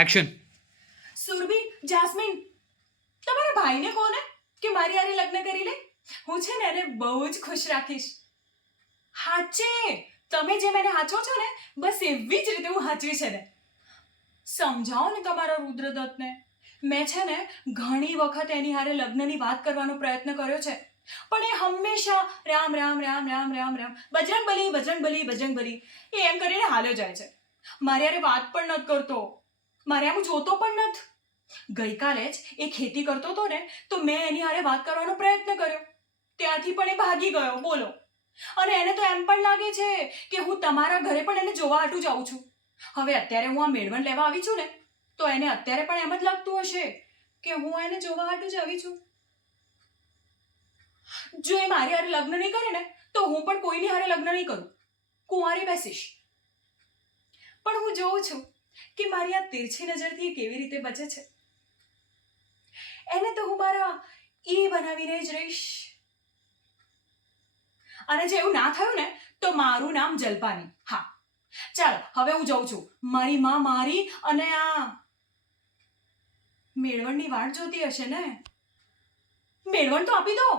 Action. Surabhi, Jasmine, તમારા ભાઈને કહો ને કે મારી હારે લગ્ન કરી લે. હું છે ને એને બહુ જ ખુશ રાખીશ. હાચે, તમે જેમ એને હાચવો છો ને, બસ એવી જ રીતે હું હાચવી છે ને. સમજાવો ને તમારા રુદ્રદત્તને. મેં છે ને ઘણી વખત એની હારે લગ્નની વાત કરવાનો પ્રયત્ન કર્યો છે, પણ એ હંમેશા રામ રામ રામ રામ રામ રામ બજરંગબલી બજરંગબલી બજરંગબલી એ એમ કરીને હાલ્યો જાય છે. મારી હારે વાત પણ નથી કરતો, મારે આમ જોતો પણ નથી. ગઈકાલે જ એ ખેતી કરતો હતો ને, તો મેં એની હારે વાત કરવાનો પ્રયત્ન કર્યો, ત્યાંથી પણ એ ભાગી ગયો. બોલો. અને એને તો એમ પણ લાગે છે કે હું તમારા ઘરે પણ એને જોવા હાટું જાઉં છું. હવે અત્યારે હું આ મેળવણ લેવા આવી છું ને, તો એને અત્યારે પણ એમ જ લાગતું હશે કે હું એને જોવા હાટું જ આવી છું. જો એ મારી હારે લગ્ન નહીં કરે ને, તો હું પણ કોઈની હારે લગ્ન નહીં કરું, કુંવારી બેસીશ. પણ હું જોઉં છું કે મારી આ તિરછી નજરથી એ કેવી રીતે બચે છે. એને તો હું મારા ઈ બનાવીને જ રહીશ. અને જો એવું ના થયું ને, તો મારું નામ જલપાની. હા, ચાલો હવે હું જઉં છું. મારી માં મારી અને આ મેળવણની વાટ જોતી હશે ને. મેળવણ તો આપી દો.